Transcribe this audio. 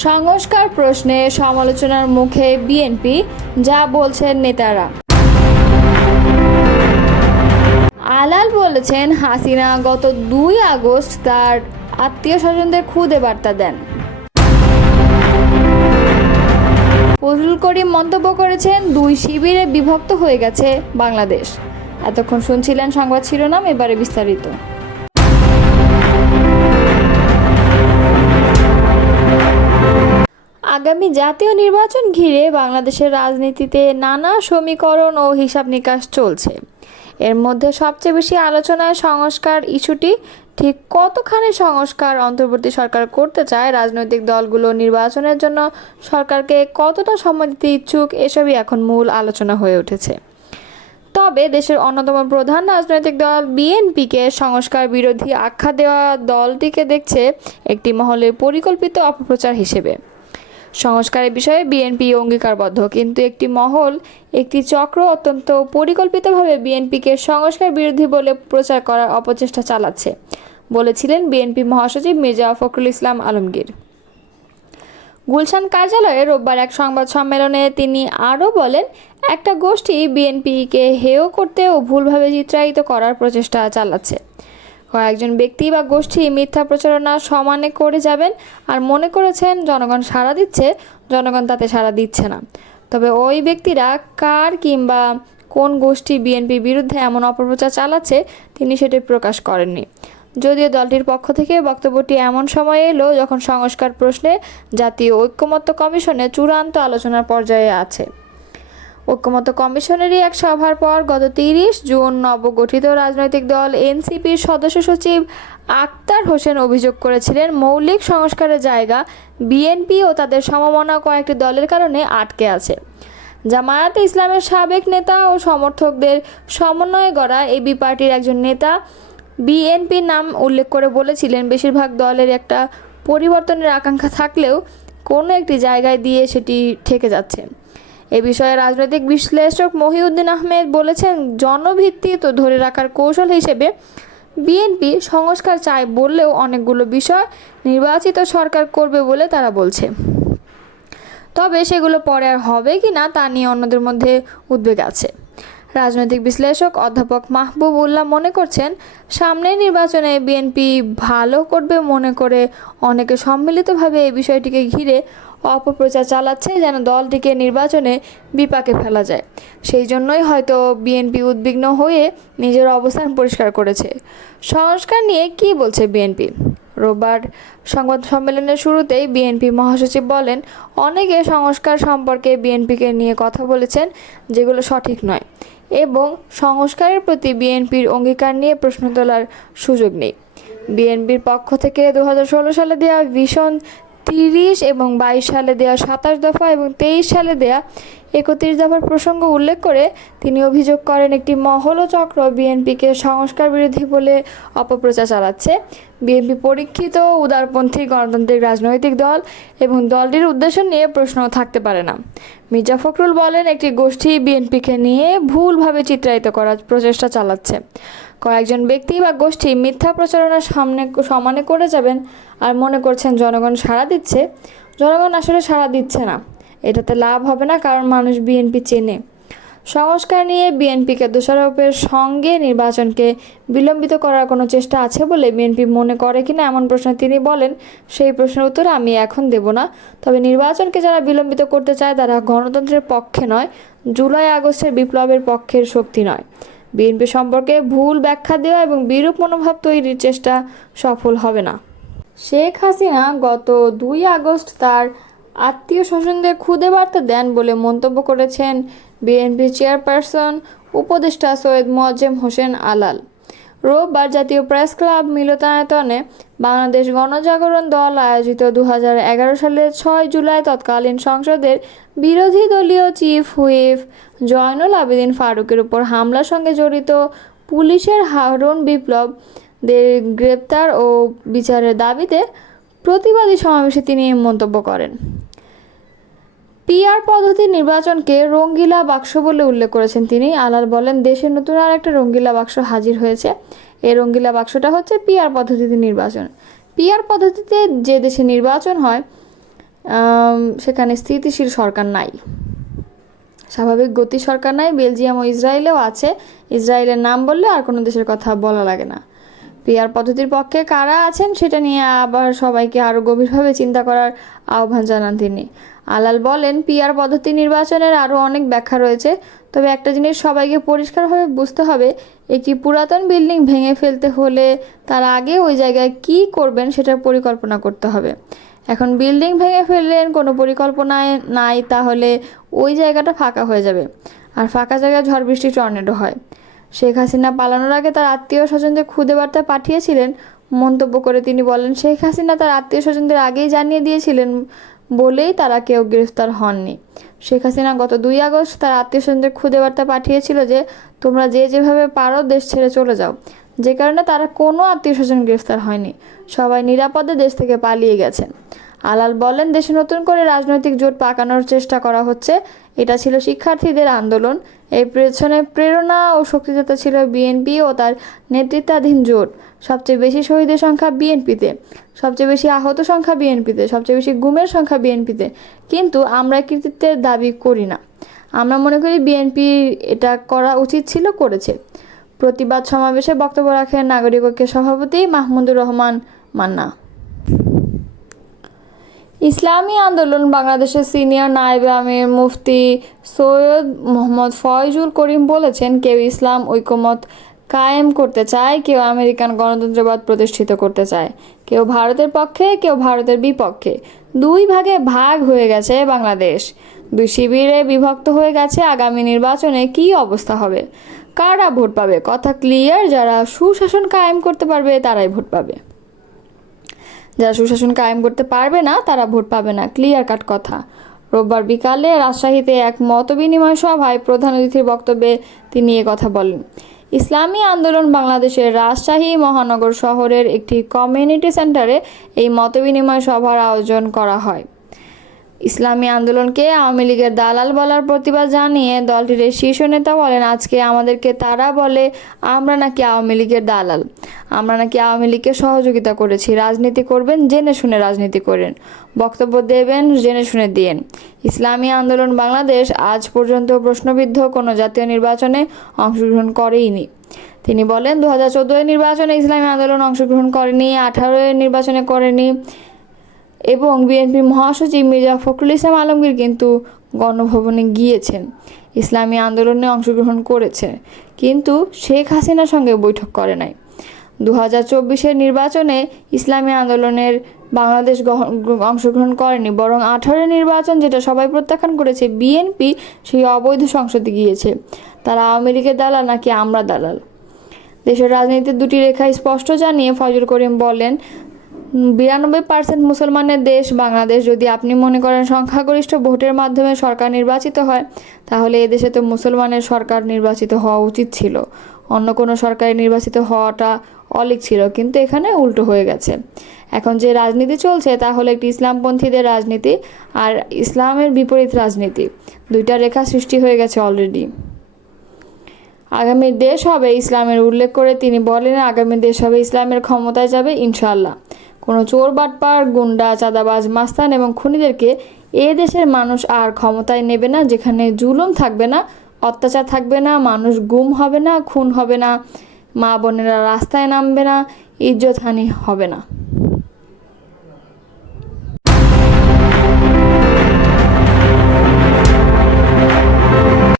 সংস্কার প্রশ্নে সমালোচনার মুখে বিএনপি, যা বলছেন নেতারা। আলাল বলেছেন, হাসিনা গত 2 আগস্ট তার আত্মীয় স্বজনদের খুদে বার্তা দেন। ফজলুল করিম মন্তব্য করেছেন, 2 শিবিরে বিভক্ত হয়ে গেছে বাংলাদেশ। এতক্ষণ শুনছিলেন সংবাদ শিরোনাম, এবারে বিস্তারিত। আগামী জাতীয় নির্বাচন ঘিরে বাংলাদেশের রাজনীতিতে নানা সমীকরণ ও হিসাব নিকাশ চলছে। এর মধ্যে সবচেয়ে বেশি আলোচনায় সংস্কার ইস্যুটি। ঠিক কতখানি সংস্কার অন্তর্বর্তী সরকার করতে চায়, রাজনৈতিক দলগুলো নির্বাচনের জন্য সরকারকে কতটা সময় দিতে ইচ্ছুক, এসবই এখন মূল আলোচনা হয়ে উঠেছে। তবে দেশের অন্যতম প্রধান রাজনৈতিক দল বিএনপিকে সংস্কার বিরোধী আখ্যা দেওয়া দলটিকে দেখছে একটি মহলের পরিকল্পিত অপপ্রচার হিসেবে। সংস্কারের বিষয়ে বিএনপি অঙ্গীকারবদ্ধ, কিন্তু একটি মহল, একটি চক্র অত্যন্ত পরিকল্পিতভাবে বিএনপিকে সংস্কার বিরোধী বলে প্রচার করার অপচেষ্টা চালাচ্ছে, বলেছিলেন বিএনপি মহাসচিব মির্জা ফখরুল ইসলাম আলমগীর। গুলশান কার্যালয়ে রোববার এক সংবাদ সম্মেলনে তিনি আরও বলেন, একটা গোষ্ঠী বিএনপিকে হেয় করতে ও ভুলভাবে চিত্রায়িত করার প্রচেষ্টা চালাচ্ছে। কয়েকজন ব্যক্তি বা গোষ্ঠী মিথ্যা প্রচারণা সমানে করে যাবেন আর মনে করেছেন জনগণ সাড়া দিচ্ছে, জনগণ তাতে সাড়া দিচ্ছে না। তবে ওই ব্যক্তিরা কার কিংবা কোন গোষ্ঠী বিএনপির বিরুদ্ধে এমন অপপ্রচার চালাচ্ছে তিনি সেটি প্রকাশ করেননি। যদিও দলটির পক্ষ থেকে বক্তব্যটি এমন সময়ে এলো যখন সংস্কার প্রশ্নে জাতীয় ঐকমত্য কমিশনে চূড়ান্ত আলোচনার পর্যায়ে আছে। ঐকমত্য কমিশনেরই এক সভার পর গত 30 জুন নবগঠিত রাজনৈতিক দল এনসিপির সদস্য সচিব আক্তার হোসেন অভিযোগ করেছিলেন, মৌলিক সংস্কারের জায়গা বিএনপি ও তাদের সমমনা কয়েকটি দলের কারণে আটকে আছে। জামায়াতে ইসলামের সাবেক নেতা ও সমর্থকদের সমন্বয়ে গড়া এবি পার্টির একজন নেতা বিএনপির নাম উল্লেখ করে বলেছিলেন, বেশিরভাগ দলের একটা পরিবর্তনের আকাঙ্ক্ষা থাকলেও কোনো একটি জায়গায় দিয়ে সেটি ঠেকে যাচ্ছে। এ বিষয়ে রাজনৈতিক বিশ্লেষক মহিউদ্দিন আহমেদ বলেছেন, জনভিত্তি তো ধরে রাখার কৌশল হিসেবে বিএনপি সংস্কার চায় বললেও অনেকগুলো বিষয় নির্বাচিত সরকার করবে বলে তারা বলছে। তবে সেগুলো পরে আর হবে কি না তা নিয়ে অন্যদের মধ্যে উদ্বেগ আছে। রাজনৈতিক বিশ্লেষক অধ্যাপক মাহবুব উল্লাহ মনে করছেন, সামনের নির্বাচনে বিএনপি ভালো করবে মনে করে অনেকে সম্মিলিতভাবে এই বিষয়টিকে ঘিরে অপপ্রচার চালাচ্ছে, যেন দলটিকে নির্বাচনে বিপাকে ফেলা যায়। সেই জন্যই হয়তো বিএনপি উদ্বিগ্ন হয়ে নিজের অবস্থান পরিষ্কার করেছে। সংস্কার নিয়ে কি বলছে বিএনপি? রোববার সংবাদ সম্মেলনের শুরুতেই বিএনপি মহাসচিব বলেন, অনেকে সংস্কার সম্পর্কে বিএনপিকে নিয়ে কথা বলেছেন যেগুলো সঠিক নয় এবং সংস্কারের প্রতি বিএনপির অঙ্গীকার নিয়ে প্রশ্ন তোলার সুযোগ নেই। বিএনপির পক্ষ থেকে 2016 সালে দেওয়া ভিশন 30 এবং 22 সালে দেওয়া 27 দফা এবং 23 সালে দেওয়া 31 দফার প্রসঙ্গ উল্লেখ করে তিনি অভিযোগ করেন, একটি মহল ও চক্র বিএনপিকে সংস্কার বিরোধী বলে অপপ্রচার চালাচ্ছে। বিএনপি পরীক্ষিত উদারপন্থী গণতান্ত্রিক রাজনৈতিক দল এবং দলটির উদ্দেশ্য নিয়ে প্রশ্ন থাকতে পারে না। মির্জা ফখরুল বলেন, একটি গোষ্ঠী বিএনপিকে নিয়ে ভুলভাবে চিত্রায়িত করার প্রচেষ্টা চালাচ্ছে। কয়েকজন ব্যক্তি বা গোষ্ঠী মিথ্যা প্রচারণা সমানে করে যাবেন আর মনে করছেন জনগণ সাড়া দিচ্ছে, জনগণ আসলে সাড়া দিচ্ছে না। এটাতে লাভ হবে না, কারণ মানুষ বিএনপি চেনে। সংস্কার নিয়ে বিএনপিকে দোষারোপের সঙ্গে নির্বাচনকে বিলম্বিত করার কোনো চেষ্টা আছে বলে বিএনপি মনে করে কিনা এমন প্রশ্নে তিনি বলেন, সেই প্রশ্নের উত্তর আমি এখন দেব না। তবে নির্বাচনকে যারা বিলম্বিত করতে চায় তারা গণতন্ত্রের পক্ষে নয়, জুলাই আগস্টের বিপ্লবের পক্ষের শক্তি নয়। বিএনপি সম্পর্কে ভুল ব্যাখ্যা দেওয়া এবং বিরূপ মনোভাব তৈরির চেষ্টা সফল হবে না। শেখ হাসিনা গত 2 আগস্ট তার আত্মীয় স্বজনদের খুদে বার্তা দেন বলে মন্তব্য করেছেন বিএনপি চেয়ারপারসন উপদেষ্টা সৈয়দ মোয়াজ্জেম হোসেন আলাল। রোববার জাতীয় প্রেস ক্লাব মিলনায়তনে বাংলাদেশ গণজাগরণ দল আয়োজিত 2011 সালের 6 জুলাই তৎকালীন সংসদের বিরোধী দলীয় চিফ হুইপ জয়নুল আবেদিন ফারুকের উপর হামলার সঙ্গে জড়িত পুলিশের হারুন বিপ্লবদের গ্রেপ্তার ও বিচারের দাবিতে প্রতিবাদী সমাবেশে তিনি মন্তব্য করেন। পিআর পদ্ধতির নির্বাচনকে রঙ্গিলা বাক্স বলে উল্লেখ করেছেন তিনি। আলাল বলেন, দেশে নতুন আর একটা রঙ্গিলা বাক্স হাজির হয়েছে। এই রঙ্গিলা বাক্সটা হচ্ছে পিআর পদ্ধতিতে নির্বাচন। পিআর পদ্ধতিতে যে দেশে নির্বাচন হয় সেখানে স্থিতিশীল সরকার নাই, স্বাভাবিক গতি সরকার নাই। বেলজিয়াম ও ইসরায়েলেও আছে, ইসরায়েলের নাম বললে আর কোনো দেশের কথা বলা লাগে না। পিআর পদ্ধতির পক্ষে কারা আছেন সেটা নিয়ে আবার সবাইকে আরও গভীরভাবে চিন্তা করার আহ্বান জানান তিনি। আলাল বলেন, পিআর পদ্ধতি নির্বাচনের আরও অনেক ব্যাখ্যা রয়েছে, তবে একটা জিনিস সবাইকে পরিষ্কারভাবে বুঝতে হবে, একটি পুরাতন বিল্ডিং ভেঙে ফেলতে হলে তার আগে ওই জায়গায় কী করবেন সেটার পরিকল্পনা করতে হবে। এখন বিল্ডিং ভেঙে ফেললেন, কোনো পরিকল্পনায় নাই, তাহলে ওই জায়গাটা ফাঁকা হয়ে যাবে, আর ফাঁকা জায়গায় ঝড় বৃষ্টি টর্নেডো হয়। শেখ হাসিনা পালানোর আগে তার আত্মীয় স্বজনদের খুদে বার্তা পাঠিয়েছিলেন মন্তব্য করে তিনি বলেন, শেখ হাসিনা তার আত্মীয় স্বজনদের আগেই জানিয়ে দিয়েছিলেন বলেই তারা কেউ গ্রেফতার হননি। শেখ হাসিনা গত 2 আগস্ট তার আত্মীয় স্বজনদের খুদে বার্তা পাঠিয়েছিল যে তোমরা যে যেভাবে পারো দেশ ছেড়ে চলে যাও, যে কারণে তারা কোনো আত্মীয় স্বজন গ্রেফতার হয়নি, সবাই নিরাপদে দেশ থেকে পালিয়ে গেছেন। আলাল বলেন, দেশে নতুন করে রাজনৈতিক জোট পাকানোর চেষ্টা করা হচ্ছে, এটা ছিল শিক্ষার্থীদের আন্দোলন, এই পেছনে প্রেরণা ও শক্তিদাতা ছিল বিএনপি ও তার নেতৃত্বাধীন জোট। সবচেয়ে বেশি শহীদের সংখ্যা বিএনপিতে, সবচেয়ে বেশি আহত সংখ্যা বিএনপিতে, সবচেয়ে বেশি গুমের সংখ্যা বিএনপিতে, কিন্তু আমরা কৃতিত্বের দাবি করি না। আমরা মনে করি বিএনপি এটা করা উচিত ছিল, করেছে। প্রতিবাদ সমাবেশে বক্তব্য রাখেন নাগরিক ঐক্যের সভাপতি মাহমুদুর রহমান মান্না। ইসলামী আন্দোলন বাংলাদেশের সিনিয়র নায়েবে আমির মুফতি সৈয়দ মোহাম্মদ ফয়জুল করিম বলেছেন, কেউ ইসলাম ঐকমত কায়েম করতে চায়, কেউ আমেরিকান গণতন্ত্রবাদ প্রতিষ্ঠিত করতে চায়, কেউ ভারতের পক্ষে, কেউ ভারতের বিপক্ষে। 2 ভাগে ভাগ হয়ে গেছে বাংলাদেশ, 2 শিবিরে বিভক্ত হয়ে গেছে। আগামী নির্বাচনে কী অবস্থা হবে, কারা ভোট পাবে, কথা ক্লিয়ার। যারা সুশাসন কায়েম করতে পারবে তারাই ভোট পাবে, যারা সুশাসন কায়েম করতে পারবে না তারা ভোট পাবে না, ক্লিয়ার কাট কথা। রোববার বিকালে রাজশাহীতে এক মতবিনিময় সভায় প্রধান অতিথির বক্তব্যে তিনি এ কথা বলেন। ইসলামী আন্দোলন বাংলাদেশের রাজশাহী মহানগর শহরের একটি কমিউনিটি সেন্টারে এই মতবিনিময় সভার আয়োজন করা হয়। ইসলামী আন্দোলনকে আওয়ামী লীগের দালাল বলার প্রতিবাদ জানিয়ে দলটির শীর্ষ নেতা বলেন, আজকে আমাদেরকে তারা বলে আমরা নাকি আওয়ামী লীগের দালাল, আমরা নাকি আওয়ামী লীগকে সহযোগিতা করেছি। রাজনীতি করবেন জেনে শুনে রাজনীতি করেন, বক্তব্য দেবেন জেনে শুনে দিয়েন। ইসলামী আন্দোলন বাংলাদেশ আজ পর্যন্ত প্রশ্নবিদ্ধ কোনো জাতীয় নির্বাচনে অংশগ্রহণ করেইনি। তিনি বলেন, 2014 নির্বাচনে ইসলামী আন্দোলন অংশগ্রহণ করেনি, 18 নির্বাচনে করেনি, এবং বিএনপির মহাসচিব মির্জা ফখরুল ইসলাম আলমগীর কিন্তু গণভবনে গিয়েছেন, ইসলামী আন্দোলনে অংশগ্রহণ করেছে, কিন্তু শেখ হাসিনার সঙ্গে বৈঠক করে নাই। 2024 নির্বাচনে ইসলামী আন্দোলনের বাংলাদেশ অংশগ্রহণ করেনি, বরং 18 নির্বাচন যেটা সবাই প্রত্যাখ্যান করেছে, বিএনপি সেই অবৈধ সংসদে গিয়েছে। তারা আওয়ামী লীগের দালাল নাকি আমরা দালাল? দেশের রাজনীতির 2টি রেখা স্পষ্ট জানিয়ে ফয়জুল করিম বলেন, 92% মুসলমানের দেশ বাংলাদেশ। যদি আপনি মনে করেন সংখ্যাগরিষ্ঠ ভোটের মাধ্যমে সরকার নির্বাচিত হয়, তাহলে এদেশে তো মুসলমানের সরকার নির্বাচিত হওয়া উচিত ছিল, অন্য কোনো সরকারের নির্বাচিত হওয়াটা অলীক ছিল, কিন্তু এখানে উল্টো হয়ে গেছে। এখন যে রাজনীতি চলছে তা হলো একটি ইসলামপন্থীদের রাজনীতি আর ইসলামের বিপরীত রাজনীতি, 2টা রেখা সৃষ্টি হয়ে গেছে অলরেডি। আগামী দেশ হবে ইসলামের উল্লেখ করে তিনি বলেন, আগামী দেশ হবে ইসলামের ক্ষমতায় যাবে ইনশাআল্লাহ। কোনো চোর বাটপার গুন্ডা চাঁদাবাজ মাস্তান এবং খুনিদেরকে এ দেশের মানুষ আর ক্ষমতায় নেবে না, যেখানে জুলুম থাকবে না, অত্যাচার থাকবে না, মানুষ গুম হবে না, খুন হবে না, মা বোনেরা রাস্তায় নামবে না, ইজ্জতহানি হবে না।